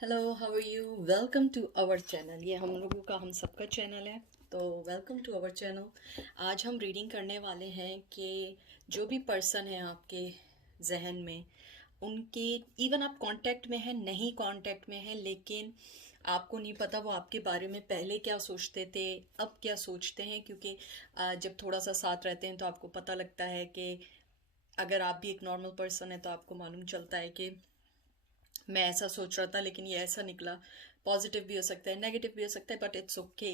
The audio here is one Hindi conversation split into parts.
Hello, how are you? Welcome to our channel. ये हम लोगों का, हम सबका चैनल है, तो वेलकम टू आवर चैनल। आज हम रीडिंग करने वाले हैं कि जो भी पर्सन है आपके जहन में, उनके इवन आप कांटेक्ट में हैं, नहीं कांटेक्ट में हैं, लेकिन आपको नहीं पता वो आपके बारे में पहले क्या सोचते थे, अब क्या सोचते हैं। क्योंकि जब थोड़ा सा साथ रहते हैं तो आपको पता लगता है कि अगर आप भी एक नॉर्मल पर्सन है तो आपको मालूम चलता है कि मैं ऐसा सोच रहा था लेकिन ये ऐसा निकला। पॉजिटिव भी हो सकता है, नेगेटिव भी हो सकता है, बट इट्स ओके।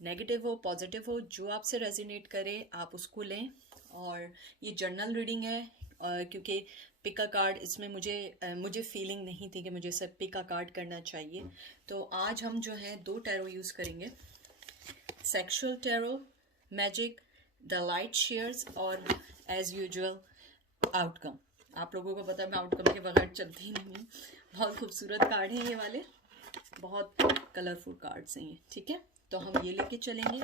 नेगेटिव हो, पॉजिटिव हो, जो आपसे रेजिनेट करे आप उसको लें। और ये जर्नल रीडिंग है, क्योंकि पिक अ कार्ड इसमें मुझे फीलिंग नहीं थी कि मुझे सब पिक अ कार्ड करना चाहिए। तो आज हम जो है दो टैरो यूज़ करेंगे, sexual tarot, magic, the light shares और एज यूजुअल आउटकम। आप लोगों को पता है मैं आउटकम के बगैर चलती ही नहीं हूँ। बहुत खूबसूरत कार्ड हैं ये वाले, बहुत कलरफुल कार्ड्स हैं ये। ठीक है, तो हम ये लेके चलेंगे।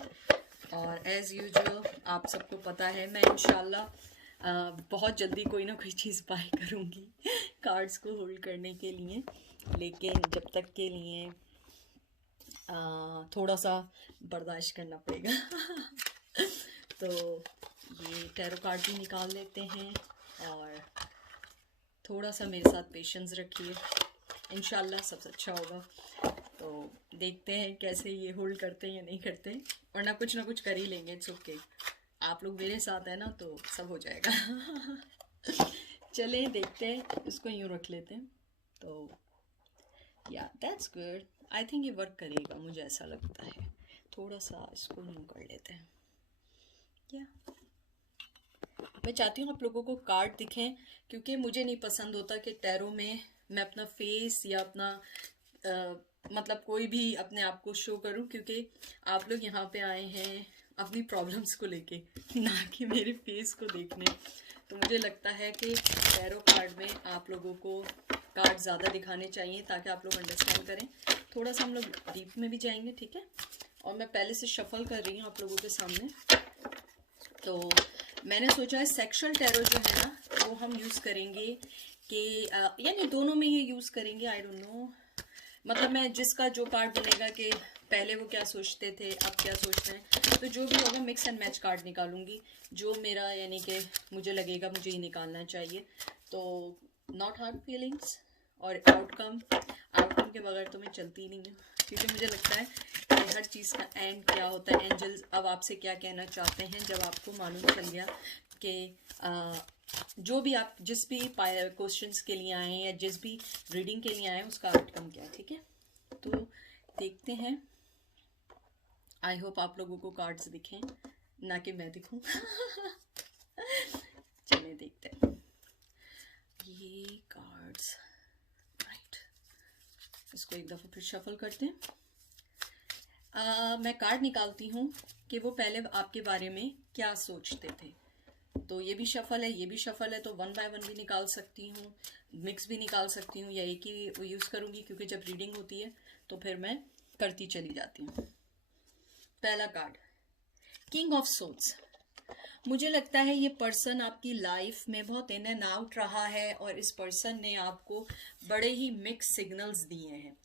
और एज़ यूजुअल आप सबको पता है मैं इंशाल्लाह बहुत जल्दी कोई ना कोई चीज़ बाय करूँगी कार्ड्स को होल्ड करने के लिए। लेकिन जब तक के लिए थोड़ा सा बर्दाश्त करना पड़ेगा तो ये टैरो कार्ड भी निकाल लेते हैं और थोड़ा सा मेरे साथ पेशेंस रखिए, इंशाल्लाह सब अच्छा होगा। तो देखते हैं कैसे ये होल्ड करते हैं या नहीं करते, और ना कुछ कर ही लेंगे। इट्स ओके, आप लोग मेरे साथ है ना, तो सब हो जाएगा चलें देखते हैं, इसको यूँ रख लेते हैं। तो या दैट्स गुड, आई थिंक ये वर्क करेगा, मुझे ऐसा लगता है। थोड़ा सा इसको यूँ कर लेते हैं। या मैं चाहती हूँ आप लोगों को कार्ड दिखें, क्योंकि मुझे नहीं पसंद होता कि टैरो में मैं अपना फेस या अपना मतलब कोई भी अपने आप को शो करूं, क्योंकि आप लोग यहाँ पे आए हैं अपनी प्रॉब्लम्स को लेके, ना कि मेरे फेस को देखने। तो मुझे लगता है कि टैरो कार्ड में आप लोगों को कार्ड ज़्यादा दिखाने चाहिए ताकि आप लोग अंडरस्टैंड करें। थोड़ा सा हम लोग डीप में भी जाएंगे, ठीक है। और मैं पहले से शफल कर रही हूँ आप लोगों के सामने। तो मैंने सोचा है सेक्सुअल टैरो जो है ना वो हम यूज़ करेंगे कि यानी दोनों में ये यूज़ करेंगे, आई डोंट नो। मतलब मैं जिसका जो कार्ड बनेगा कि पहले वो क्या सोचते थे अब क्या सोचते हैं, तो जो भी होगा मिक्स एंड मैच कार्ड निकालूंगी, जो मेरा यानी कि मुझे लगेगा मुझे ये निकालना चाहिए। तो नॉट हार्ड फीलिंग्स और आउटकम, आउटकम के बगैर तो मैं चलती नहीं हूँ, क्योंकि मुझे लगता है कि हर चीज़ का एंड क्या होता है। एंजल्स अब आपसे क्या कहना चाहते हैं जब आपको मालूम चल गया कि जो भी आप जिस भी क्वेश्चंस के लिए आए हैं या जिस भी रीडिंग के लिए आए हैं उसका आउटकम क्या है। ठीक है, तो देखते हैं। आई होप आप लोगों को कार्ड्स दिखें, ना कि मैं दिखूं चलिए देखते हैं ये कार्ड्स। राइट, इसको एक दफ़ा फिर शफल करते हैं। मैं कार्ड निकालती हूँ कि वो पहले आपके बारे में क्या सोचते थे। तो ये भी शफल है, ये भी शफल है, तो वन बाय वन भी निकाल सकती हूँ, मिक्स भी निकाल सकती हूँ, या एक ही यूज़ करूँगी, क्योंकि जब रीडिंग होती है तो फिर मैं करती चली जाती हूँ। पहला कार्ड, किंग ऑफ सोल्स। मुझे लगता है ये पर्सन आपकी लाइफ में बहुत इन एंड आउट रहा है, और इस पर्सन ने आपको बड़े ही मिक्स सिग्नल्स दिए हैं।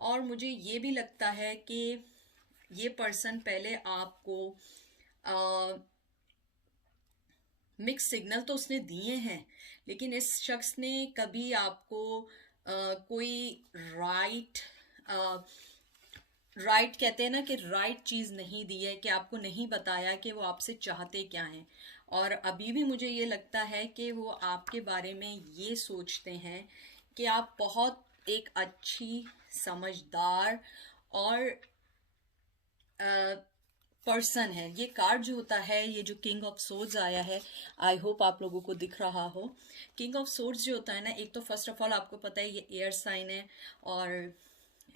और मुझे ये भी लगता है कि ये पर्सन पहले आपको मिक्स सिग्नल तो उसने दिए हैं, लेकिन इस शख्स ने कभी आपको कोई राइट राइट कहते हैं ना कि राइट चीज़ नहीं दी है, कि आपको नहीं बताया कि वो आपसे चाहते क्या हैं। और अभी भी मुझे ये लगता है कि वो आपके बारे में ये सोचते हैं कि आप बहुत एक अच्छी, समझदार और पर्सन है। ये कार्ड जो होता है, ये जो किंग ऑफ सोर्ड्स आया है, आई होप आप लोगों को दिख रहा हो। किंग ऑफ सोर्ड्स जो होता है ना, एक तो फर्स्ट ऑफ ऑल आपको पता है ये एयर साइन है, और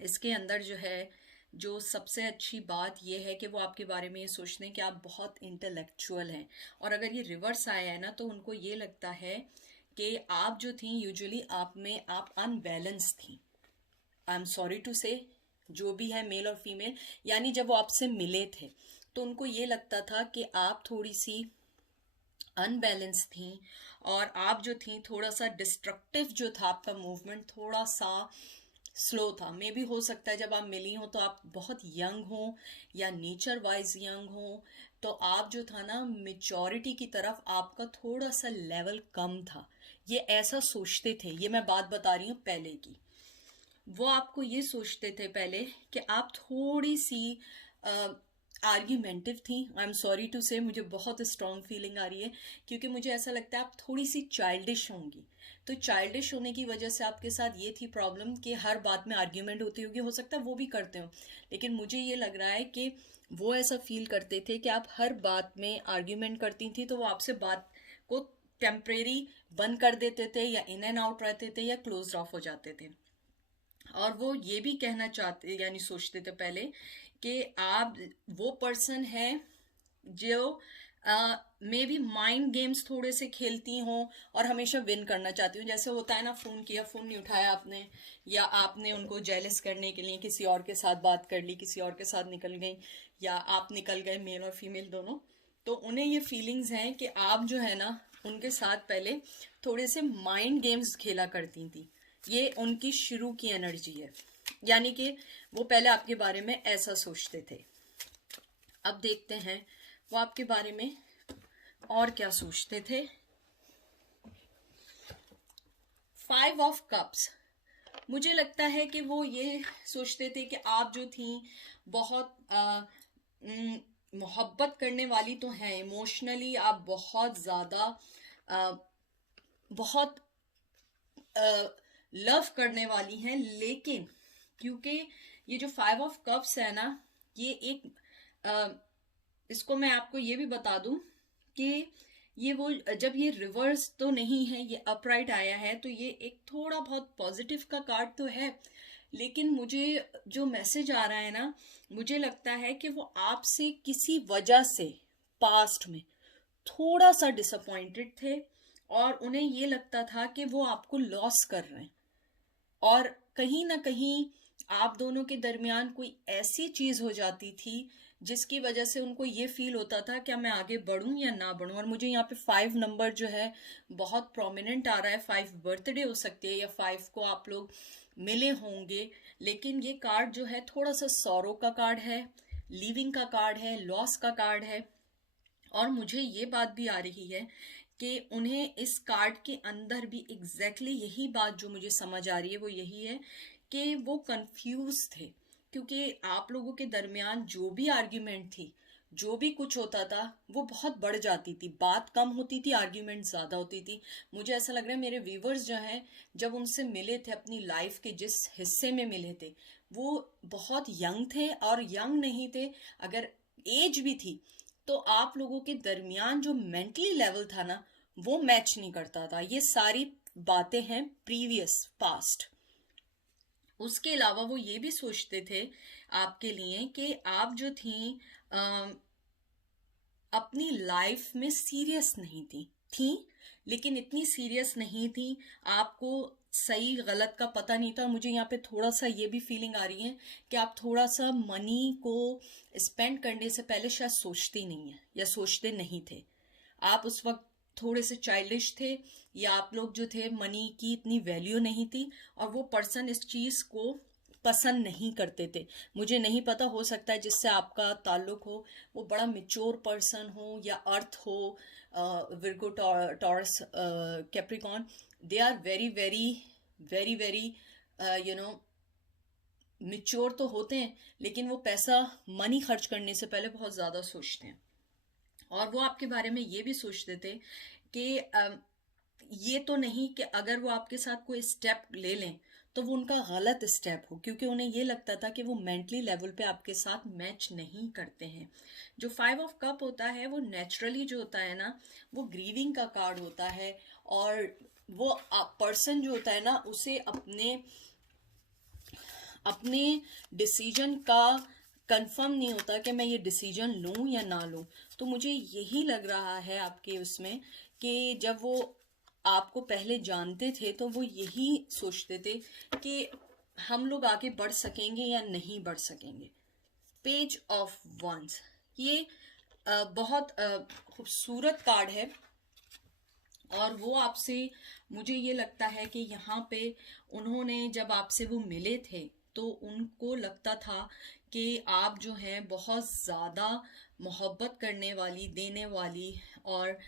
इसके अंदर जो है, जो सबसे अच्छी बात ये है कि वो आपके बारे में ये सोचते हैं कि आप बहुत इंटेलेक्चुअल हैं। और अगर ये रिवर्स आया है ना, तो उनको ये लगता है कि आप जो थी यूजुअली आप अनबैलेंस थी। आई एम सॉरी टू से, जो भी है मेल और फीमेल, यानी जब वो आपसे मिले थे तो उनको ये लगता था कि आप थोड़ी सी अनबैलेंस थी, और आप जो थी थोड़ा सा डिस्ट्रक्टिव जो था आपका मूवमेंट, थोड़ा सा स्लो था। मे भी हो सकता है जब आप मिली हो तो आप बहुत यंग हो या नेचर वाइज यंग हो, तो आप जो था ना मेचोरिटी की तरफ आपका थोड़ा सा लेवल कम था। ये ऐसा सोचते थे, ये मैं बात बता रही हूँ पहले की। वो आपको ये सोचते थे पहले कि आप थोड़ी सी आर्ग्यूमेंटिव थी। आई एम सॉरी टू से, मुझे बहुत स्ट्रॉन्ग फीलिंग आ रही है, क्योंकि मुझे ऐसा लगता है आप थोड़ी सी चाइल्डिश होंगी। तो चाइल्डिश होने की वजह से आपके साथ ये थी प्रॉब्लम कि हर बात में आर्ग्यूमेंट होती होगी, हो सकता है वो भी करते हो, लेकिन मुझे ये लग रहा है कि वो ऐसा फील करते थे कि आप हर बात में आर्ग्यूमेंट करती थी, तो वो आपसे बात को टेम्परेरी बंद कर देते थे, या इन एंड आउट रहते थे, या क्लोज ऑफ हो जाते थे। और वो ये भी कहना चाहते यानी सोचते थे पहले कि आप वो पर्सन है जो मे बी माइंड गेम्स थोड़े से खेलती हों और हमेशा विन करना चाहती हूँ। जैसे होता है ना, फोन किया, फोन नहीं उठाया आपने, या आपने उनको जेलस करने के लिए किसी और के साथ बात कर ली, किसी और के साथ निकल गई, या आप निकल गए, मेल और फीमेल दोनों। तो उन्हें ये फीलिंग्स हैं कि आप जो है ना उनके साथ पहले थोड़े से माइंड गेम्स खेला करती थी। ये उनकी शुरू की एनर्जी है, यानी कि वो पहले आपके बारे में ऐसा सोचते थे। अब देखते हैं वो आपके बारे में और क्या सोचते थे। 5 ऑफ कप्स, मुझे लगता है कि वो ये सोचते थे कि आप जो थी बहुत मोहब्बत करने वाली तो हैं, इमोशनली आप बहुत ज़्यादा बहुत लव करने वाली हैं, लेकिन क्योंकि ये जो 5 ऑफ कप्स है ना, ये एक इसको मैं आपको ये भी बता दूं कि ये वो जब ये रिवर्स तो नहीं है, ये अपराइट आया है, तो ये एक थोड़ा बहुत पॉजिटिव का कार्ड तो है, लेकिन मुझे जो मैसेज आ रहा है ना, मुझे लगता है कि वो आपसे किसी वजह से पास्ट में थोड़ा सा डिसअपॉइंटेड थे, और उन्हें ये लगता था कि वो आपको लॉस कर रहे हैं, और कहीं ना कहीं आप दोनों के दरमियान कोई ऐसी चीज हो जाती थी जिसकी वजह से उनको ये फील होता था क्या मैं आगे बढ़ूं या ना बढ़ूं। और मुझे यहाँ पे 5 नंबर जो है बहुत प्रोमिनेंट आ रहा है। 5 बर्थडे हो सकती है, या 5 को आप लोग मिले होंगे, लेकिन ये कार्ड जो है थोड़ा सा सौरो का कार्ड है, लीविंग का कार्ड है, लॉस का कार्ड है। और मुझे ये बात भी आ रही है कि उन्हें इस कार्ड के अंदर भी यही बात जो मुझे समझ आ रही है वो यही है कि वो कंफ्यूज थे, क्योंकि आप लोगों के दरमियान जो भी आर्ग्यूमेंट थी, जो भी कुछ होता था, वो बहुत बढ़ जाती थी, बात कम होती थी, आर्ग्यूमेंट ज्यादा होती थी। मुझे ऐसा लग रहा है मेरे व्यूवर्स जो हैं, जब उनसे मिले थे, अपनी लाइफ के जिस हिस्से में मिले थे, वो बहुत यंग थे, और यंग नहीं थे, अगर एज भी थी, तो आप लोगों के दरमियान जो मेंटली लेवल था ना, वो मैच नहीं करता था। ये सारी बातें हैं प्रीवियस पास्ट। उसके अलावा वो ये भी सोचते थे आपके लिए कि आप जो थी अपनी लाइफ में सीरियस नहीं थी, लेकिन इतनी सीरियस नहीं थी, आपको सही गलत का पता नहीं था। मुझे यहाँ पे थोड़ा सा ये भी फीलिंग आ रही है कि आप थोड़ा सा मनी को स्पेंड करने से पहले शायद सोचती नहीं है, या सोचते नहीं थे। आप उस वक्त थोड़े से चाइल्डिश थे, या आप लोग जो थे मनी की इतनी वैल्यू नहीं थी, और वो पर्सन इस चीज को पसंद नहीं करते थे। मुझे नहीं पता, हो सकता है जिससे आपका ताल्लुक हो वो बड़ा मिच्योर पर्सन हो, या अर्थ हो, Virgo, Taurus, Capricorn, they are very very very very you know mature तो होते हैं, लेकिन वो पैसा मनी खर्च करने से पहले बहुत ज़्यादा सोचते हैं। और वो आपके बारे में ये भी सोचते थे कि ये तो नहीं कि अगर वो आपके साथ कोई स्टेप ले लें तो वो उनका गलत स्टेप हो, क्योंकि उन्हें ये लगता था कि वो मेंटली लेवल पे आपके साथ मैच नहीं करते हैं। जो 5 ऑफ कप होता है वो नेचुरली जो होता है ना, वो ग्रीविंग का कार्ड होता है, और वो पर्सन जो होता है ना, उसे अपने अपने डिसीजन का कंफर्म नहीं होता कि मैं ये डिसीजन लूं या ना लूं। तो मुझे यही लग रहा है आपके उसमें कि जब वो आपको पहले जानते थे तो वो यही सोचते थे कि हम लोग आगे बढ़ सकेंगे या नहीं बढ़ सकेंगे। पेज ऑफ वंस, ये बहुत खूबसूरत कार्ड है। और वो आपसे, मुझे ये लगता है कि यहाँ पे उन्होंने जब आपसे वो मिले थे तो उनको लगता था कि आप जो हैं बहुत ज़्यादा मोहब्बत करने वाली, देने वाली और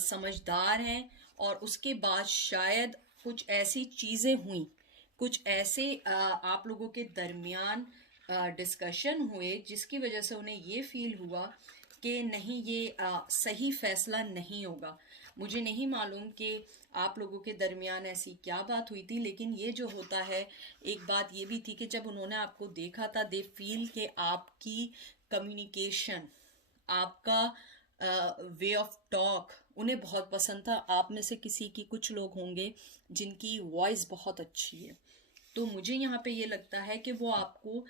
समझदार हैं। और उसके बाद शायद कुछ ऐसी चीज़ें हुई, कुछ ऐसे आप लोगों के दरमियान डिस्कशन हुए जिसकी वजह से उन्हें ये फील हुआ कि नहीं, ये सही फैसला नहीं होगा। मुझे नहीं मालूम कि आप लोगों के दरमियान ऐसी क्या बात हुई थी, लेकिन ये जो होता है, एक बात ये भी थी कि जब उन्होंने आपको देखा था, दे फील कि आपकी कम्युनिकेशन, आपका वे ऑफ टॉक उन्हें बहुत पसंद था। आप में से किसी की, कुछ लोग होंगे जिनकी वॉइस बहुत अच्छी है, तो मुझे यहाँ पे ये लगता है कि वो आपको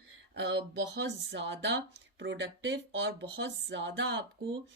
बहुत ज़्यादा प्रोडक्टिव और बहुत ज़्यादा आपको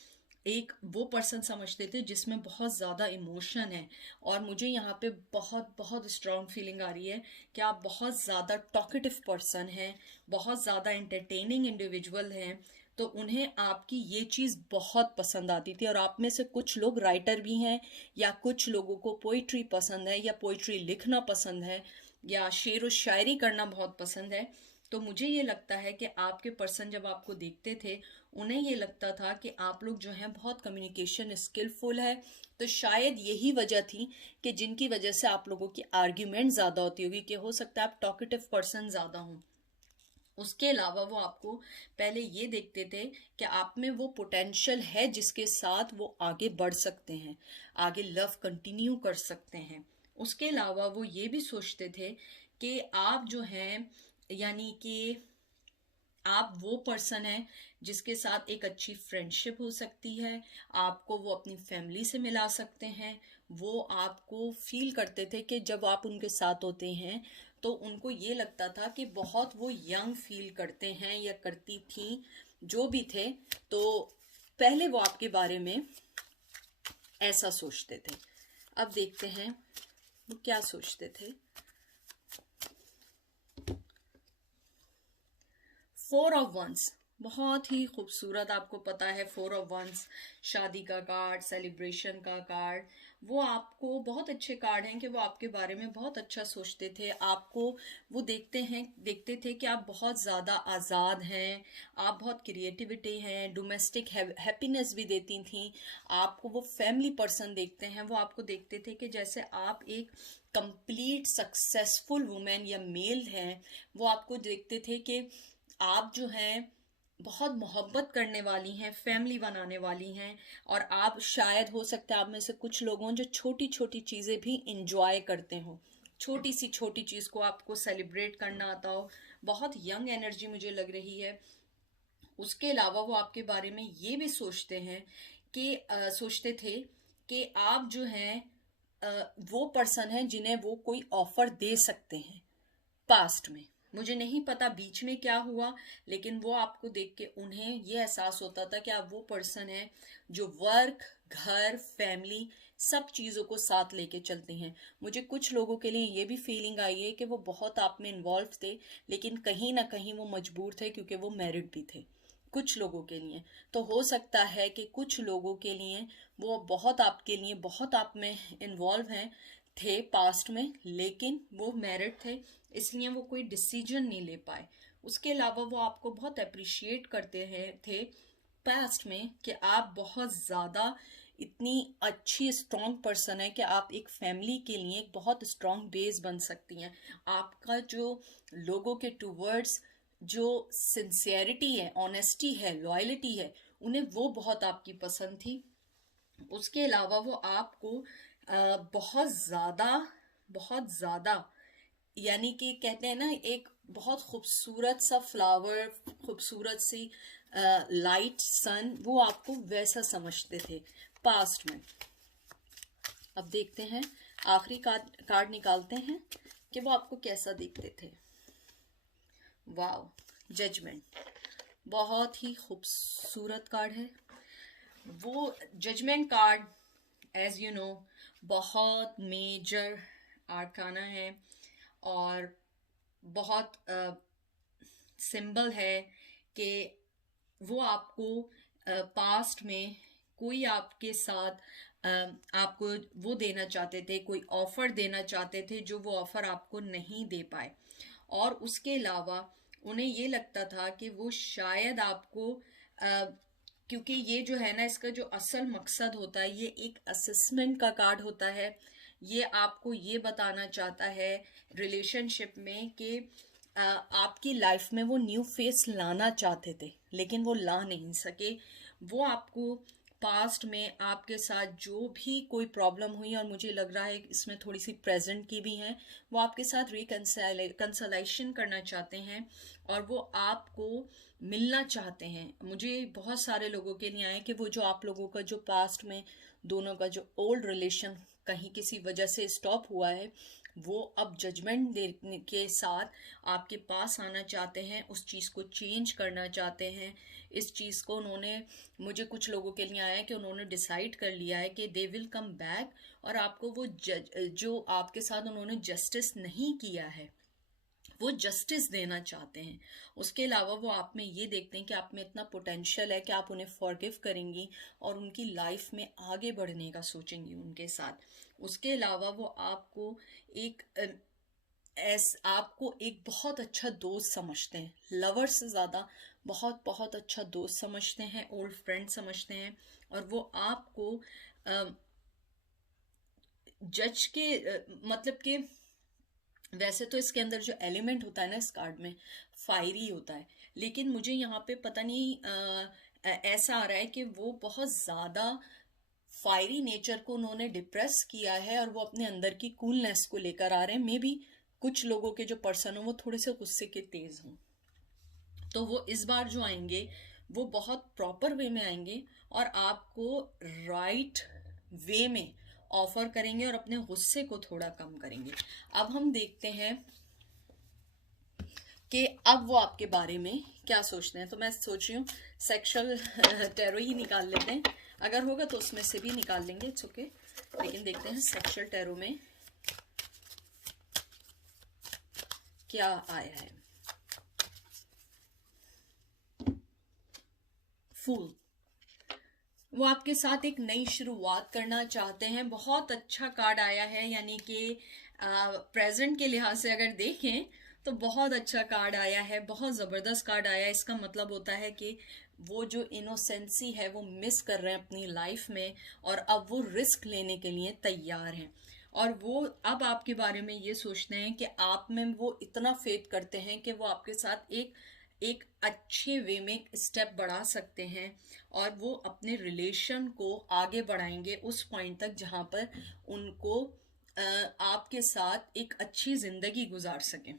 एक वो पर्सन समझते थे जिसमें बहुत ज़्यादा इमोशन है। और मुझे यहाँ पे बहुत बहुत स्ट्रॉन्ग फीलिंग आ रही है कि आप बहुत ज़्यादा टॉकेटिव पर्सन हैं, बहुत ज़्यादा एंटरटेनिंग इंडिविजुअल हैं। तो उन्हें आपकी ये चीज़ बहुत पसंद आती थी। और आप में से कुछ लोग राइटर भी हैं, या कुछ लोगों को पोइट्री पसंद है, या पोइट्री लिखना पसंद है, या शेर व शायरी करना बहुत पसंद है। तो मुझे ये लगता है कि आपके पर्सन जब आपको देखते थे, उन्हें ये लगता था कि आप लोग जो हैं बहुत कम्युनिकेशन स्किलफुल है। तो शायद यही वजह थी कि जिनकी वजह से आप लोगों की आर्ग्यूमेंट ज़्यादा होती होगी, कि हो सकता है आप टॉकेटिव पर्सन ज़्यादा हों। उसके अलावा वो आपको पहले ये देखते थे कि आप में वो पोटेंशियल है जिसके साथ वो आगे बढ़ सकते हैं, आगे लव कंटिन्यू कर सकते हैं। उसके अलावा वो ये भी सोचते थे कि आप जो हैं, यानी कि आप वो पर्सन हैं जिसके साथ एक अच्छी फ्रेंडशिप हो सकती है, आपको वो अपनी फैमिली से मिला सकते हैं। वो आपको फील करते थे कि जब आप उनके साथ होते हैं तो उनको ये लगता था कि बहुत वो यंग फील करते हैं या करती थी, जो भी थे। तो पहले वो आपके बारे में ऐसा सोचते थे। अब देखते हैं वो क्या सोचते थे। 4 ऑफ वंस बहुत ही खूबसूरत, आपको पता है 4 ऑफ वंस शादी का कार्ड, सेलिब्रेशन का कार्ड, वो आपको बहुत अच्छे कार्ड हैं कि वो आपके बारे में बहुत अच्छा सोचते थे। आपको वो देखते थे कि आप बहुत ज़्यादा आज़ाद हैं, आप बहुत क्रिएटिविटी हैं, डोमेस्टिक हैप्पीनेस भी देती थी। आपको वो फैमिली पर्सन देखते हैं, वो आपको देखते थे कि जैसे आप एक कंप्लीट सक्सेसफुल वुमेन या मेल हैं। वो आपको देखते थे कि आप जो हैं बहुत मोहब्बत करने वाली हैं, फैमिली बनाने वाली हैं। और आप शायद, हो सकता है आप में से कुछ लोग हों जो छोटी छोटी चीज़ें भी इंजॉय करते हों, छोटी चीज़ को आपको सेलिब्रेट करना आता हो। बहुत यंग एनर्जी मुझे लग रही है। उसके अलावा वो आपके बारे में ये भी सोचते हैं कि सोचते थे कि आप जो हैं वो पर्सन हैं जिन्हें वो कोई ऑफर दे सकते हैं पास्ट में। मुझे नहीं पता बीच में क्या हुआ, लेकिन वो आपको देख के उन्हें ये एहसास होता था कि आप वो पर्सन हैं जो वर्क, घर, फैमिली सब चीज़ों को साथ लेके चलते हैं। मुझे कुछ लोगों के लिए ये भी फीलिंग आई है कि वो बहुत आप में इन्वॉल्व थे, लेकिन कहीं ना कहीं वो मजबूर थे क्योंकि वो मैरिड भी थे। कुछ लोगों के लिए तो हो सकता है कि कुछ लोगों के लिए वो बहुत आपके लिए बहुत आप में इन्वॉल्व हैं, थे पास्ट में, लेकिन वो मैरिड थे, इसलिए वो कोई डिसीजन नहीं ले पाए। उसके अलावा वो आपको बहुत अप्रिशिएट करते हैं थे पास्ट में कि आप बहुत ज़्यादा इतनी अच्छी स्ट्रॉन्ग पर्सन है कि आप एक फैमिली के लिए एक बहुत स्ट्रॉन्ग बेस बन सकती हैं। आपका जो लोगों के टूवर्ड्स जो सिंसियरिटी है, ऑनेस्टी है, लॉयल्टी है, उन्हें वो बहुत आपकी पसंद थी। उसके अलावा वो आपको बहुत ज़्यादा, यानी कि कहते हैं ना, एक बहुत खूबसूरत सा फ्लावर, खूबसूरत सी लाइट सन, वो आपको वैसा समझते थे पास्ट में। अब देखते हैं, आखिरी कार्ड निकालते हैं कि वो आपको कैसा देखते थे। वाव, जजमेंट बहुत ही खूबसूरत कार्ड है। वो judgement card, as you know, बहुत मेजर आर्काना है और बहुत सिंबल है कि वो आपको पास्ट में कोई आपके साथ आपको वो देना चाहते थे, कोई ऑफर देना चाहते थे जो वो ऑफर आपको नहीं दे पाए। और उसके अलावा उन्हें ये लगता था कि वो शायद आपको क्योंकि ये जो है ना, इसका जो असल मकसद होता है, ये एक असेसमेंट का कार्ड होता है। ये आपको ये बताना चाहता है रिलेशनशिप में कि आपकी लाइफ में वो न्यू फेस लाना चाहते थे लेकिन वो ला नहीं सके। वो आपको पास्ट में आपके साथ जो भी कोई प्रॉब्लम हुई, और मुझे लग रहा है इसमें थोड़ी सी प्रेजेंट की भी हैं, वो आपके साथ रिकंसलेशन करना चाहते हैं और वो आपको मिलना चाहते हैं। मुझे बहुत सारे लोगों के लिए आए कि वो जो आप लोगों का जो पास्ट में दोनों का जो ओल्ड रिलेशन कहीं किसी वजह से स्टॉप हुआ है, वो अब जजमेंट देने के साथ आपके पास आना चाहते हैं, उस चीज़ को चेंज करना चाहते हैं। इस चीज़ को उन्होंने, मुझे कुछ लोगों के लिए आया है कि उन्होंने डिसाइड कर लिया है कि दे विल कम बैक, और आपको वो जो आपके साथ उन्होंने जस्टिस नहीं किया है वो जस्टिस देना चाहते हैं। उसके अलावा वो आप में ये देखते हैं कि आप में इतना पोटेंशियल है कि आप उन्हें फॉरगिव करेंगी और उनकी लाइफ में आगे बढ़ने का सोचेंगी उनके साथ। उसके अलावा वो आपको एक आपको एक बहुत अच्छा दोस्त समझते हैं, लवर से ज़्यादा बहुत बहुत अच्छा दोस्त समझते हैं, ओल्ड फ्रेंड समझते हैं। और वो आपको जज के मतलब कि वैसे तो इसके अंदर जो एलिमेंट होता है ना इस कार्ड में, फायरी होता है, लेकिन मुझे यहाँ पे पता नहीं ऐसा आ रहा है कि वो बहुत ज़्यादा फायरी नेचर को उन्होंने डिप्रेस किया है और वो अपने अंदर की कूलनेस को लेकर आ रहे हैं। मे बी कुछ लोगों के जो पर्सन हो वो थोड़े से गुस्से के तेज हों, तो वो इस बार जो आएंगे वो बहुत प्रॉपर वे में आएंगे और आपको राइट वे में ऑफर करेंगे और अपने गुस्से को थोड़ा कम करेंगे। अब हम देखते हैं कि अब वो आपके बारे में क्या सोचते हैं। तो मैं सोच रही हूँ सेक्सुअल टैरो ही निकाल लेते हैं, अगर होगा तो उसमें से भी निकाल लेंगे, इट्स ओके। लेकिन देखते हैं सेक्सुअल टैरो में क्या आया है। फूल, वो आपके साथ एक नई शुरुआत करना चाहते हैं। बहुत अच्छा कार्ड आया है, यानी कि प्रेजेंट के लिहाज से अगर देखें तो बहुत अच्छा कार्ड आया है, बहुत ज़बरदस्त कार्ड आया है। इसका मतलब होता है कि वो जो इनोसेंसी है वो मिस कर रहे हैं अपनी लाइफ में और अब वो रिस्क लेने के लिए तैयार हैं। और वो अब आपके बारे में ये सोचते हैं कि आप में वो इतना फेथ करते हैं कि वो आपके साथ एक एक अच्छे वे में स्टेप बढ़ा सकते हैं और वो अपने रिलेशन को आगे बढ़ाएंगे उस पॉइंट तक जहाँ पर उनको आपके साथ एक अच्छी ज़िंदगी गुजार सकें।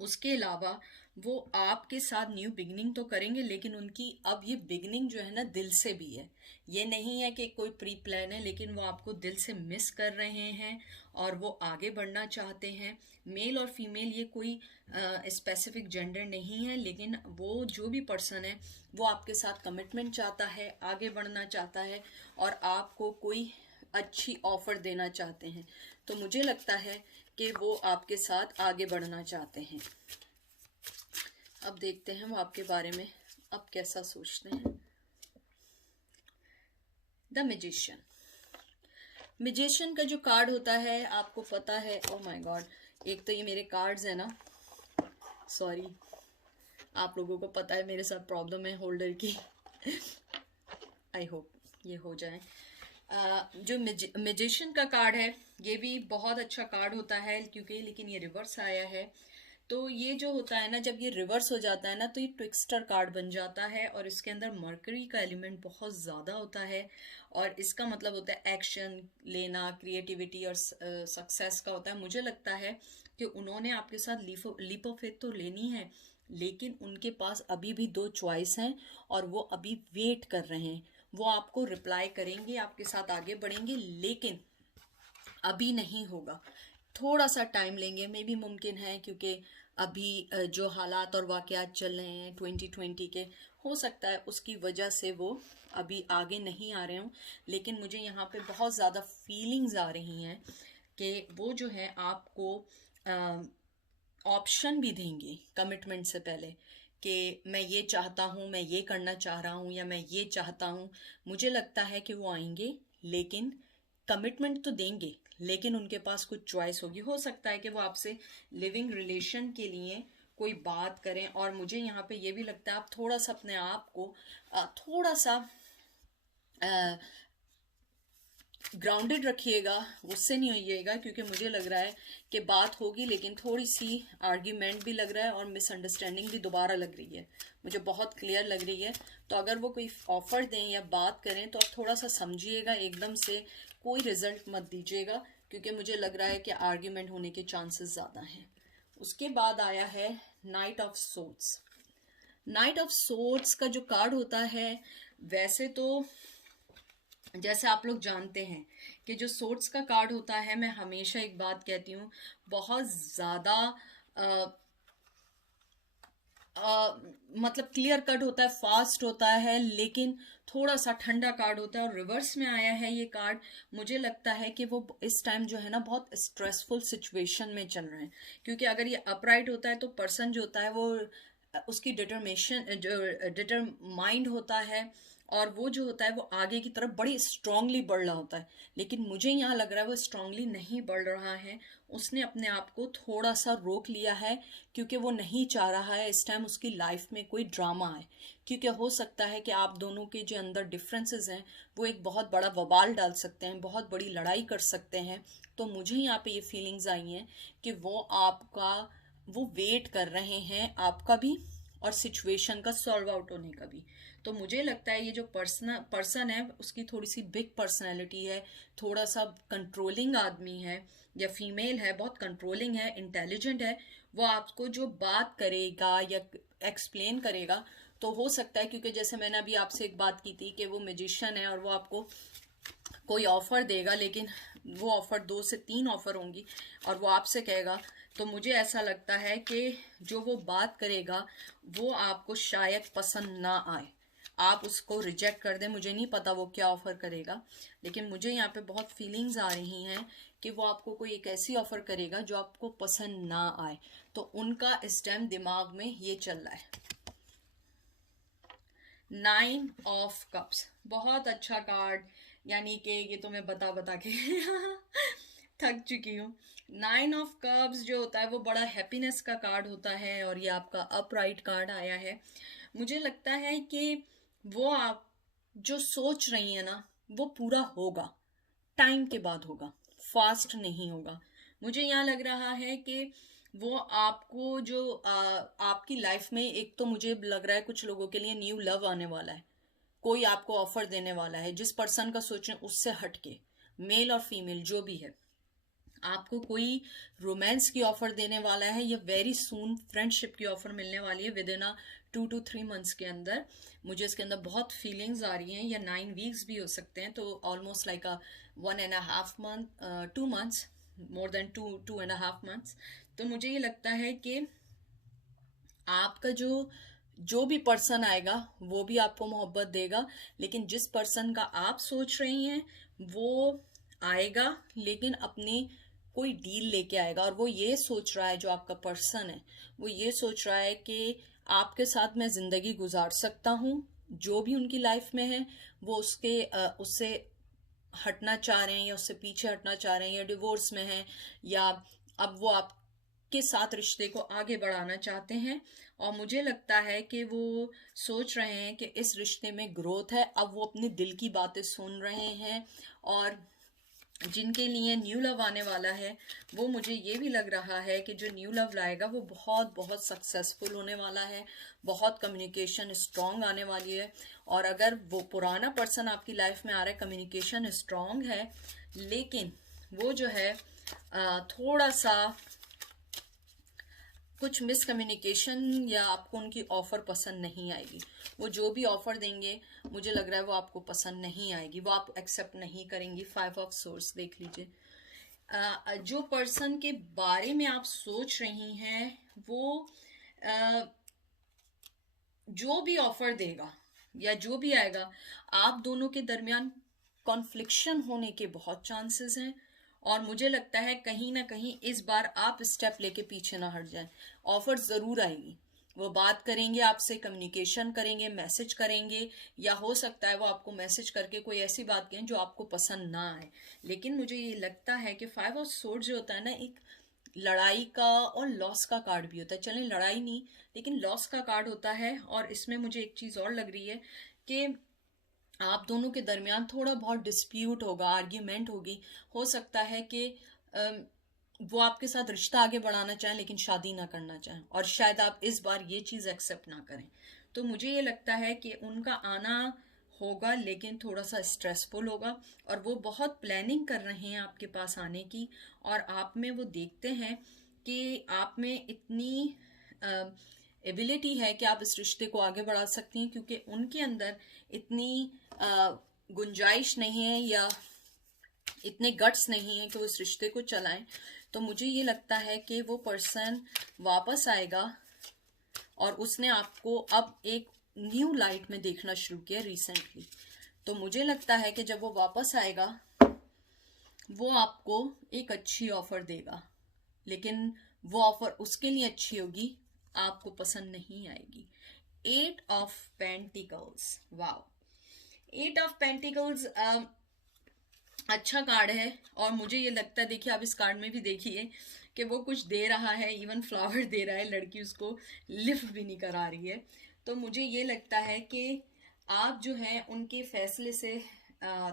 उसके अलावा वो आपके साथ न्यू बिगनिंग तो करेंगे, लेकिन उनकी अब ये बिगनिंग जो है ना दिल से भी है। ये नहीं है कि कोई प्री प्लान है, लेकिन वो आपको दिल से मिस कर रहे हैं और वो आगे बढ़ना चाहते हैं। मेल और फीमेल ये कोई स्पेसिफिक जेंडर नहीं है, लेकिन वो जो भी पर्सन है वो आपके साथ कमिटमेंट चाहता है, आगे बढ़ना चाहता है और आपको कोई अच्छी ऑफर देना चाहते हैं। तो मुझे लगता है कि वो आपके साथ आगे बढ़ना चाहते हैं। अब देखते हैं वो आपके बारे में अब कैसा सोचते हैं। द मैजिशियन, मैजिशियन का जो कार्ड होता है आपको पता है, ओह माय गॉड, एक तो ये मेरे कार्ड्स है ना, सॉरी, आप लोगों को पता है मेरे साथ प्रॉब्लम है होल्डर की। आई होप ये हो जाए। जो मैजिशियन का कार्ड है ये भी बहुत अच्छा कार्ड होता है क्योंकि, लेकिन ये रिवर्स आया है। तो ये जो होता है ना, जब ये रिवर्स हो जाता है ना तो ये ट्विक्स्टर कार्ड बन जाता है और इसके अंदर मर्करी का एलिमेंट बहुत ज़्यादा होता है और इसका मतलब होता है एक्शन लेना, क्रिएटिविटी और सक्सेस का होता है। मुझे लगता है कि उन्होंने आपके साथ लीप ऑफ फेथ तो लेनी है, लेकिन उनके पास अभी भी दो चॉइस हैं और वो अभी वेट कर रहे हैं। वो आपको रिप्लाई करेंगे, आपके साथ आगे बढ़ेंगे, लेकिन अभी नहीं होगा, थोड़ा सा टाइम लेंगे। मे भी मुमकिन है क्योंकि अभी जो हालात और वाक़यात चल रहे हैं 2020 के, हो सकता है उसकी वजह से वो अभी आगे नहीं आ रहे हों। लेकिन मुझे यहाँ पे बहुत ज़्यादा फीलिंग्स आ रही हैं कि वो जो है आपको ऑप्शन भी देंगे कमिटमेंट से पहले कि मैं ये चाहता हूँ, मैं ये करना चाह रहा हूँ या मैं ये चाहता हूँ। मुझे लगता है कि वो आएंगे लेकिन कमिटमेंट तो देंगे, लेकिन उनके पास कुछ चॉइस होगी। हो सकता है कि वो आपसे लिविंग रिलेशन के लिए कोई बात करें। और मुझे यहाँ पे ये भी लगता है आप थोड़ा सा अपने आप को थोड़ा सा ग्राउंडेड रखिएगा, उससे नहीं होइएगा, क्योंकि मुझे लग रहा है कि बात होगी लेकिन थोड़ी सी आर्ग्यूमेंट भी लग रहा है और मिसअंडरस्टैंडिंग भी दोबारा लग रही है, मुझे बहुत क्लियर लग रही है। तो अगर वो कोई ऑफर दें या बात करें तो आप थोड़ा सा समझिएगा, एकदम से कोई रिजल्ट मत दीजिएगा, क्योंकि मुझे लग रहा है कि आर्ग्यूमेंट होने के चांसेस ज़्यादा हैं। उसके बाद आया है night of swords. Night of swords का जो कार्ड होता है, वैसे तो जैसे आप लोग जानते हैं कि जो सोर्ड्स का कार्ड होता है, मैं हमेशा एक बात कहती हूँ, बहुत ज़्यादा मतलब क्लियर कट होता है, फास्ट होता है, लेकिन थोड़ा सा ठंडा कार्ड होता है। और रिवर्स में आया है ये कार्ड, मुझे लगता है कि वो इस टाइम जो है ना बहुत स्ट्रेसफुल सिचुएशन में चल रहे हैं, क्योंकि अगर ये अपराइट होता है तो पर्सन जो होता है वो उसकी डिटरमाइंड होता है, और वो जो होता है वो आगे की तरफ बड़ी स्ट्रांगली बढ़ रहा होता है। लेकिन मुझे यहाँ लग रहा है वो स्ट्रांगली नहीं बढ़ रहा है, उसने अपने आप को थोड़ा सा रोक लिया है, क्योंकि वो नहीं चाह रहा है इस टाइम उसकी लाइफ में कोई ड्रामा है। क्योंकि हो सकता है कि आप दोनों के जो अंदर डिफरेंसेस हैं वो एक बहुत बड़ा बवाल डाल सकते हैं, बहुत बड़ी लड़ाई कर सकते हैं। तो मुझे यहाँ पे ये फीलिंग्स आई हैं कि वो वेट कर रहे हैं आपका भी और सिचुएशन का सॉल्व आउट होने का भी। तो मुझे लगता है ये जो पर्सन है उसकी थोड़ी सी बिग पर्सनैलिटी है, थोड़ा सा कंट्रोलिंग आदमी है या फीमेल है, बहुत कंट्रोलिंग है, इंटेलिजेंट है। वो आपको जो बात करेगा या एक्सप्लेन करेगा तो हो सकता है, क्योंकि जैसे मैंने अभी आपसे एक बात की थी कि वो मैजिशियन है और वो आपको कोई ऑफर देगा, लेकिन वो ऑफर 2 से 3 ऑफर होंगी और वो आपसे कहेगा। तो मुझे ऐसा लगता है कि जो वो बात करेगा वो आपको शायद पसंद ना आए, आप उसको रिजेक्ट कर दें। मुझे नहीं पता वो क्या ऑफर करेगा, लेकिन मुझे यहाँ पे बहुत फीलिंग्स आ रही हैं कि वो आपको कोई एक ऐसी ऑफर करेगा जो आपको पसंद ना आए। तो उनका इस टाइम दिमाग में ये चल रहा है। 9 ऑफ कप्स, बहुत अच्छा कार्ड, यानी कि ये तो मैं बता बता के थक चुकी हूँ। 9 ऑफ कप्स जो होता है वो बड़ा हैप्पीनेस का कार्ड होता है, और ये आपका अपराइट कार्ड आया है। मुझे लगता है कि वो आप जो सोच रही है ना वो पूरा होगा, टाइम के बाद होगा, फास्ट नहीं होगा। मुझे यहाँ लग रहा है कि वो आपको जो आपकी लाइफ में, एक तो मुझे लग रहा है कुछ लोगों के लिए न्यू लव आने वाला है, कोई आपको ऑफर देने वाला है जिस पर्सन का सोचें उससे हटके, मेल और फीमेल जो भी है, आपको कोई रोमांस की ऑफर देने वाला है या वेरी सून फ्रेंडशिप की ऑफर मिलने वाली है विद इन 2 to 3 months के अंदर। मुझे इसके अंदर बहुत फीलिंग्स आ रही हैं, या 9 वीक्स भी हो सकते हैं, तो almost like 1.5 month 2 months, more than 2.5 months। तो मुझे ये लगता है कि आपका जो भी पर्सन आएगा वो भी आपको मोहब्बत देगा, लेकिन जिस पर्सन का आप सोच रही हैं वो आएगा, लेकिन अपनी कोई डील लेके आएगा। और वो ये सोच रहा है, जो आपका पर्सन है वो ये सोच रहा है कि आपके साथ मैं ज़िंदगी गुजार सकता हूँ, जो भी उनकी लाइफ में है वो उससे हटना चाह रहे हैं या उससे पीछे हटना चाह रहे हैं, या डिवोर्स में है, या अब वो आपके साथ रिश्ते को आगे बढ़ाना चाहते हैं। और मुझे लगता है कि वो सोच रहे हैं कि इस रिश्ते में ग्रोथ है, अब वो अपने दिल की बातें सुन रहे हैं। और जिनके लिए न्यू लव आने वाला है वो, मुझे ये भी लग रहा है कि जो न्यू लव लाएगा वो बहुत बहुत सक्सेसफुल होने वाला है, बहुत कम्युनिकेशन स्ट्रांग आने वाली है। और अगर वो पुराना पर्सन आपकी लाइफ में आ रहा है, कम्युनिकेशन स्ट्रांग है, लेकिन वो जो है थोड़ा सा कुछ मिसकम्युनिकेशन, या आपको उनकी ऑफ़र पसंद नहीं आएगी, वो जो भी ऑफ़र देंगे मुझे लग रहा है वो आपको पसंद नहीं आएगी, वो आप एक्सेप्ट नहीं करेंगी। 5 ऑफ सोर्स देख लीजिए। जो पर्सन के बारे में आप सोच रही हैं वो जो भी ऑफ़र देगा या जो भी आएगा, आप दोनों के दरमियान कॉन्फ्लिक्शन होने के बहुत चांसेस हैं। और मुझे लगता है कहीं ना कहीं इस बार आप स्टेप लेके पीछे ना हट जाएं, ऑफर ज़रूर आएगी, वो बात करेंगे आपसे, कम्युनिकेशन करेंगे, मैसेज करेंगे, या हो सकता है वो आपको मैसेज करके कोई ऐसी बात कहें जो आपको पसंद ना आए। लेकिन मुझे ये लगता है कि 5 ऑफ सोर्ड जो होता है ना, एक लड़ाई का और लॉस का कार्ड भी होता है। चलें लड़ाई नहीं, लेकिन लॉस का कार्ड होता है। और इसमें मुझे एक चीज़ और लग रही है कि आप दोनों के दरमियान थोड़ा बहुत डिस्प्यूट होगा, आर्ग्यूमेंट होगी। हो सकता है कि वो आपके साथ रिश्ता आगे बढ़ाना चाहें लेकिन शादी ना करना चाहें, और शायद आप इस बार ये चीज़ एक्सेप्ट ना करें। तो मुझे ये लगता है कि उनका आना होगा लेकिन थोड़ा सा स्ट्रेसफुल होगा, और वो बहुत प्लानिंग कर रहे हैं आपके पास आने की। और आप में वो देखते हैं कि आप में इतनी एबिलिटी है कि आप इस रिश्ते को आगे बढ़ा सकती हैं, क्योंकि उनके अंदर इतनी गुंजाइश नहीं है या इतने गट्स नहीं है कि वो इस रिश्ते को चलाएं। तो मुझे ये लगता है कि वो पर्सन वापस आएगा और उसने आपको अब एक न्यू लाइट में देखना शुरू किया रिसेंटली। तो मुझे लगता है कि जब वो वापस आएगा वो आपको एक अच्छी ऑफर देगा, लेकिन वो ऑफर उसके लिए अच्छी होगी, आपको पसंद नहीं आएगी। 8 of pentacles, wow. 8 of pentacles अच्छा कार्ड है। और मुझे ये लगता है, देखिए आप इस कार्ड में भी देखिए कि वो कुछ दे रहा है, इवन फ्लावर दे रहा है, लड़की उसको लिफ्ट भी नहीं करा रही है। तो मुझे ये लगता है कि आप जो हैं उनके फैसले से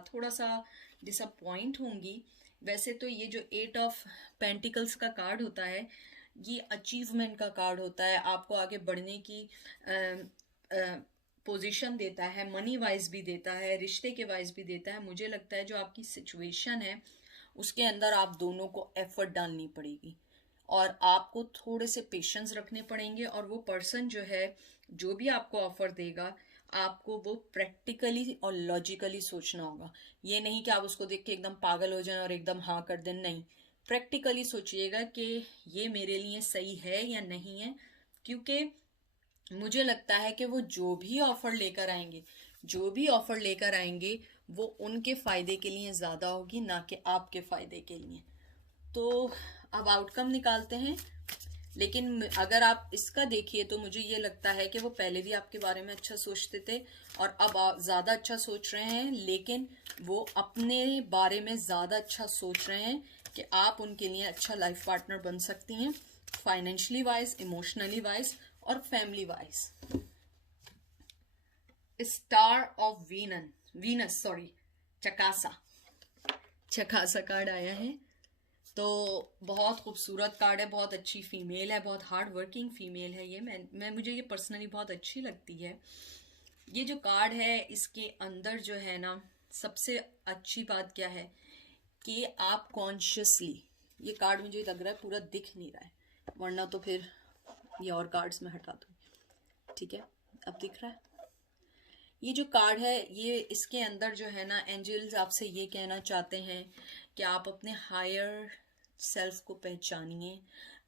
थोड़ा सा डिसअपॉइंट होंगी। वैसे तो ये जो 8 ऑफ पेंटिकल्स का कार्ड होता है, ये अचीवमेंट का कार्ड होता है, आपको आगे बढ़ने की पोजीशन देता है, मनी वाइज भी देता है, रिश्ते के वाइज भी देता है। मुझे लगता है जो आपकी सिचुएशन है उसके अंदर आप दोनों को एफर्ट डालनी पड़ेगी और आपको थोड़े से पेशेंस रखने पड़ेंगे। और वो पर्सन जो है, जो भी आपको ऑफर देगा, आपको वो प्रैक्टिकली और लॉजिकली सोचना होगा। ये नहीं कि आप उसको देख के एकदम पागल हो जाएं और एकदम हाँ कर दें, नहीं। प्रैक्टिकली सोचिएगा कि ये मेरे लिए सही है या नहीं है, क्योंकि मुझे लगता है कि वो जो भी ऑफर लेकर आएंगे, जो भी ऑफर लेकर आएंगे, वो उनके फायदे के लिए ज्यादा होगी, ना कि आपके फायदे के लिए। तो अब आउटकम निकालते हैं। लेकिन अगर आप इसका देखिए तो मुझे ये लगता है कि वो पहले भी आपके बारे में अच्छा सोचते थे और अब ज्यादा अच्छा सोच रहे हैं, लेकिन वो अपने बारे में ज्यादा अच्छा सोच रहे हैं कि आप उनके लिए अच्छा लाइफ पार्टनर बन सकती हैं, फाइनेंशियली वाइज, इमोशनली वाइज और family wise. Star of Venus sorry, चकासा कार्ड आया है। तो बहुत खूबसूरत कार्ड है, बहुत अच्छी फीमेल है, बहुत हार्ड वर्किंग फीमेल है ये। मैं मुझे ये पर्सनली बहुत अच्छी लगती है। ये जो कार्ड है इसके अंदर जो है ना, सबसे अच्छी बात क्या है कि आप कॉन्शियसली, ये कार्ड मुझे लग रहा है पूरा दिख नहीं रहा है, वरना तो फिर ये और कार्ड्स में हटा दूँ। ठीक है, अब दिख रहा है। ये जो कार्ड है, ये इसके अंदर जो है ना, एंजल्स आपसे ये कहना चाहते हैं कि आप अपने हायर सेल्फ को पहचानिए,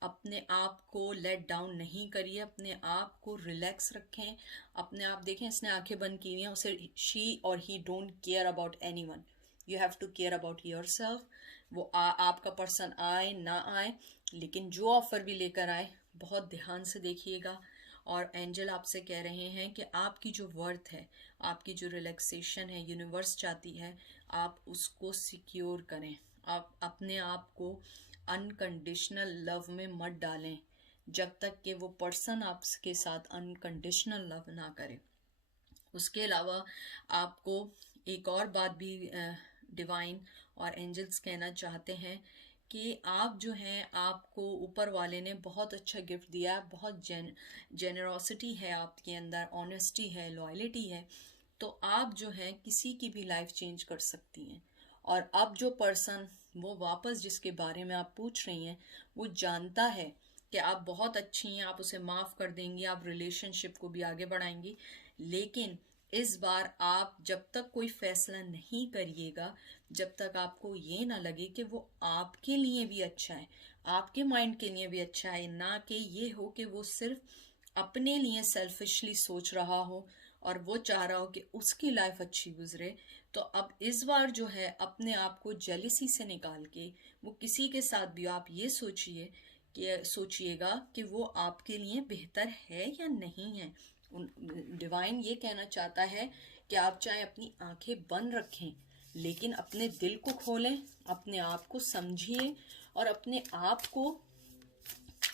अपने आप को लेट डाउन नहीं करिए, अपने आप को रिलैक्स रखें। अपने आप देखें, इसने आंखें बंद की हुई हैं, उसे शी और he don't care about anyone, you have to care about yourself. वो आपका पर्सन आए ना आए, लेकिन जो ऑफर भी लेकर आए बहुत ध्यान से देखिएगा। और एंजल आपसे कह रहे हैं कि आपकी जो वर्थ है, आपकी जो रिलैक्सेशन है, यूनिवर्स चाहती है आप उसको सिक्योर करें। आप अपने आप को अनकंडीशनल लव में मत डालें जब तक कि वो पर्सन आपके साथ अनकंडीशनल लव ना करे। उसके अलावा आपको एक और बात भी डिवाइन और एंजल्स कहना चाहते हैं कि आप जो हैं, आपको ऊपर वाले ने बहुत अच्छा गिफ्ट दिया है, बहुत जेनरोसिटी है आपके अंदर, ऑनेस्टी है, लॉयल्टी है। तो आप जो हैं किसी की भी लाइफ चेंज कर सकती हैं। और अब जो पर्सन वो वापस जिसके बारे में आप पूछ रही हैं, वो जानता है कि आप बहुत अच्छी हैं, आप उसे माफ़ कर देंगी, आप रिलेशनशिप को भी आगे बढ़ाएंगी। लेकिन इस बार आप जब तक कोई फैसला नहीं करिएगा, जब तक आपको ये ना लगे कि वो आपके लिए भी अच्छा है, आपके माइंड के लिए भी अच्छा है, ना कि ये हो कि वो सिर्फ अपने लिए सेल्फिशली सोच रहा हो और वो चाह रहा हो कि उसकी लाइफ अच्छी गुजरे। तो अब इस बार जो है, अपने आप को जेलिसी से निकाल के वो किसी के साथ भी, आप ये सोचिए कि सोचिएगा कि वो आपके लिए बेहतर है या नहीं है। डिवाइन ये कहना चाहता है कि आप चाहे अपनी आंखें बंद रखें, लेकिन अपने दिल को खोलें, अपने आप को समझिए और अपने आप को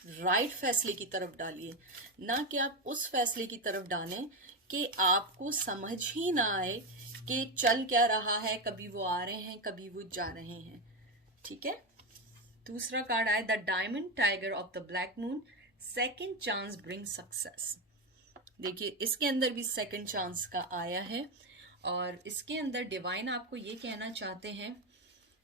राइट फैसले की तरफ डालिए। ना कि आप उस फैसले की तरफ डालें कि आपको समझ ही ना आए कि चल क्या रहा है, कभी वो आ रहे हैं कभी वो जा रहे हैं। ठीक है। दूसरा कार्ड आया the diamond tiger of the black moon, second chance bring success. देखिए इसके अंदर भी सेकेंड चांस का आया है और इसके अंदर डिवाइन आपको ये कहना चाहते हैं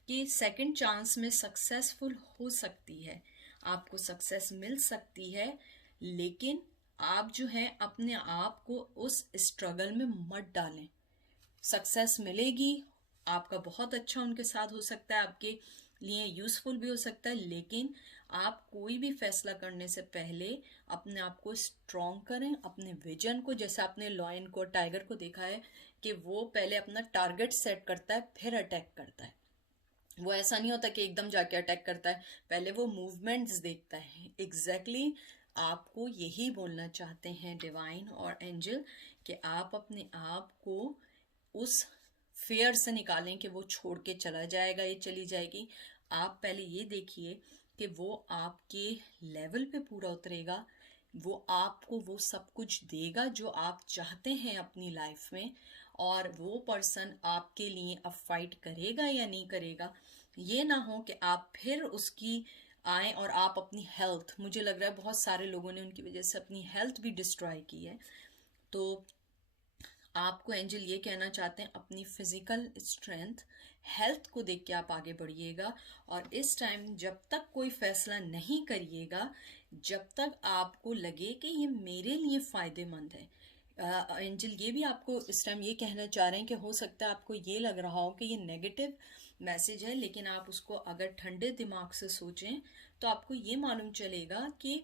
कि सेकेंड चांस में सक्सेसफुल हो सकती है, आपको सक्सेस मिल सकती है, लेकिन आप जो है अपने आप को उस स्ट्रगल में मत डालें। सक्सेस मिलेगी, आपका बहुत अच्छा उनके साथ हो सकता है, आपके लिए यूजफुल भी हो सकता है, लेकिन आप कोई भी फैसला करने से पहले अपने आप को स्ट्रॉन्ग करें, अपने विजन को। जैसे आपने लॉयन को, टाइगर को देखा है कि वो पहले अपना टारगेट सेट करता है फिर अटैक करता है। वो ऐसा नहीं होता कि एकदम जाके अटैक करता है, पहले वो मूवमेंट्स देखता है। एग्जैक्टली आपको यही बोलना चाहते हैं डिवाइन और एंजल कि आप अपने आप को उस फेयर से निकालें कि वो छोड़ के चला जाएगा या चली जाएगी। आप पहले ये देखिए कि वो आपके लेवल पे पूरा उतरेगा, वो आपको वो सब कुछ देगा जो आप चाहते हैं अपनी लाइफ में, और वो पर्सन आपके लिए अब फाइट करेगा या नहीं करेगा। ये ना हो कि आप फिर उसकी आए और आप अपनी हेल्थ, मुझे लग रहा है बहुत सारे लोगों ने उनकी वजह से अपनी हेल्थ भी डिस्ट्रॉय की है। तो आपको एंजल ये कहना चाहते हैं अपनी फिजिकल स्ट्रेंथ, हेल्थ को देख के आप आगे बढ़िएगा। और इस टाइम जब तक कोई फैसला नहीं करिएगा, जब तक आपको लगे कि ये मेरे लिए फायदेमंद है। एंजल ये भी आपको इस टाइम ये कहना चाह रहे हैं कि हो सकता है आपको ये लग रहा हो कि ये नेगेटिव मैसेज है, लेकिन आप उसको अगर ठंडे दिमाग से सोचें तो आपको ये मालूम चलेगा कि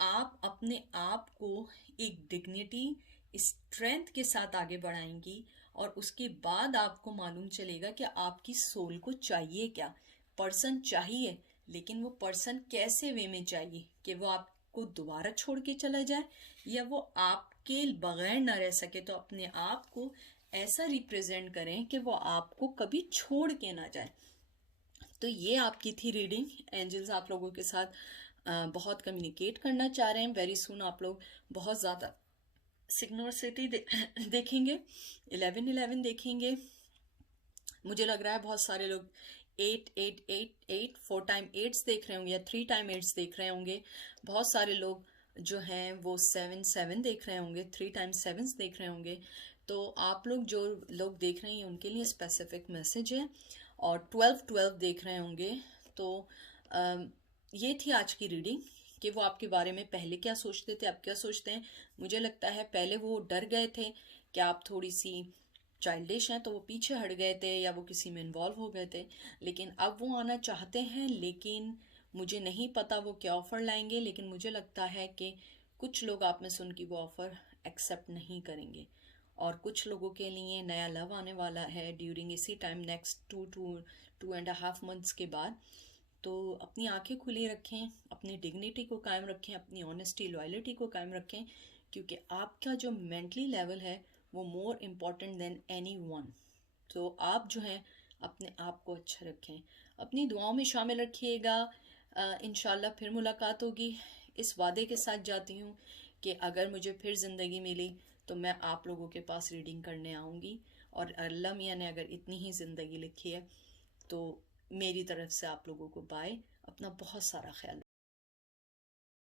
आप अपने आप को एक डिग्निटी, स्ट्रेंथ के साथ आगे बढ़ाएंगी। और उसके बाद आपको मालूम चलेगा कि आपकी सोल को चाहिए क्या। पर्सन चाहिए, लेकिन वो पर्सन कैसे वे में चाहिए, कि वो आपको दोबारा छोड़ के चला जाए या वो आपके बगैर ना रह सके। तो अपने आप को ऐसा रिप्रेजेंट करें कि वो आपको कभी छोड़ के ना जाए। तो ये आपकी थी रीडिंग। एंजल्स आप लोगों के साथ बहुत कम्युनिकेट करना चाह रहे हैं। वेरी सुन आप लोग बहुत ज़्यादा सिग्नोसिटी देखेंगे, 1111 देखेंगे। मुझे लग रहा है बहुत सारे लोग 8888 4 टाइम 8s देख रहे होंगे या 3 टाइम 8s देख रहे होंगे। बहुत सारे लोग जो हैं वो 7 देख रहे होंगे, 3 टाइम 7s देख रहे होंगे। तो आप लोग जो लोग देख रहे हैं उनके लिए स्पेसिफिक मैसेज है। और 12 देख रहे होंगे। तो ये थी आज की रीडिंग कि वो आपके बारे में पहले क्या सोचते थे, आप क्या सोचते हैं। मुझे लगता है पहले वो डर गए थे कि आप थोड़ी सी चाइल्डिश हैं, तो वो पीछे हट गए थे या वो किसी में इन्वॉल्व हो गए थे। लेकिन अब वो आना चाहते हैं, लेकिन मुझे नहीं पता वो क्या ऑफ़र लाएंगे। लेकिन मुझे लगता है कि कुछ लोग आप में सुन के वो ऑफ़र एक्सेप्ट नहीं करेंगे, और कुछ लोगों के लिए नया लव आने वाला है ड्यूरिंग इसी टाइम, नेक्स्ट 2.5 मंथ्स के बाद। तो अपनी आंखें खुली रखें, अपनी डिग्निटी को कायम रखें, अपनी ऑनेस्टी लॉयल्टी को कायम रखें, क्योंकि आपका जो मेंटली लेवल है वो more important than any one. तो आप जो हैं अपने आप को अच्छा रखें, अपनी दुआओं में शामिल रखिएगा। इंशाल्लाह फिर मुलाकात होगी। इस वादे के साथ जाती हूँ कि अगर मुझे फिर ज़िंदगी मिली तो मैं आप लोगों के पास रीडिंग करने आऊँगी। और अल्लाह मियाँ ने अगर इतनी ही ज़िंदगी लिखी है तो मेरी तरफ से आप लोगों को बाय। अपना बहुत सारा ख्याल